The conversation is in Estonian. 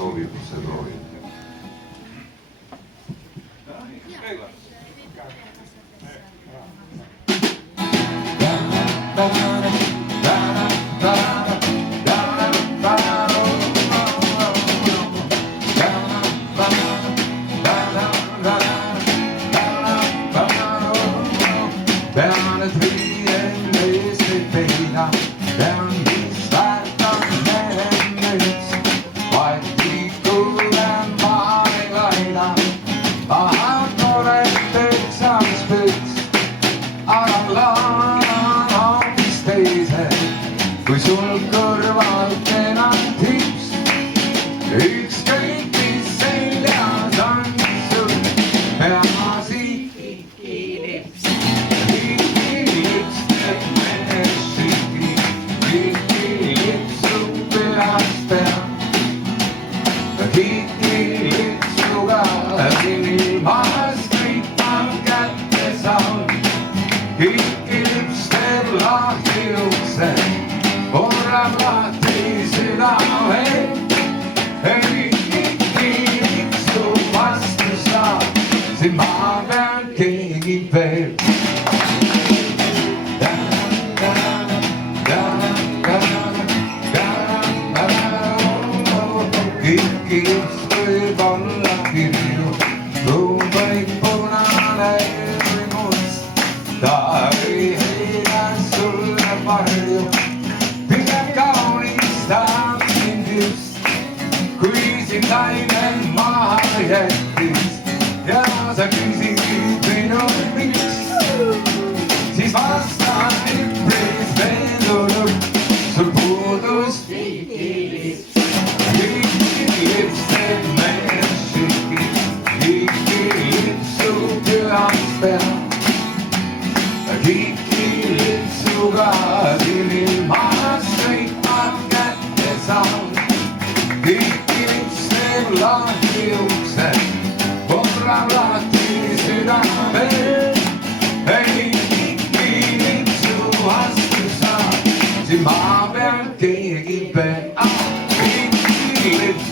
soovib, see proovib. Pean et viien meestri teina, pean mis väärtan mehen müts, vaid liikulen maani laina, tahan toreteks saaks püts, aga plaan on hoopis teise, kui sul kõrvalt enam tips, ükskõik mis seljas on sul, peaasi Kittilipsuga siin ilmas kõik on kätte saanud. Kittilips teeb lahti ukse, murrab lahti südame. Kittilips vastu saab, siin ma pean keegi veel. Kittilips võib olla kirju, lumbaid punane või must. Ta ei heida sulle varju, pigem kaunistab sind just. Kui sind naine maha jättis ja sa küsid minult miks, siis vastan üpris veendunud, sul puudus kittilips. Kittilips teeb mees šiki, kittilipsu pühaks pea. Kittilipsuga siin ilmas kõik on kätte saanud. Kittilips teeb lahti ukse, murrab lahti südame. Ei kittilipsu vastu saab, siin ma pean keegi veel. Kittilips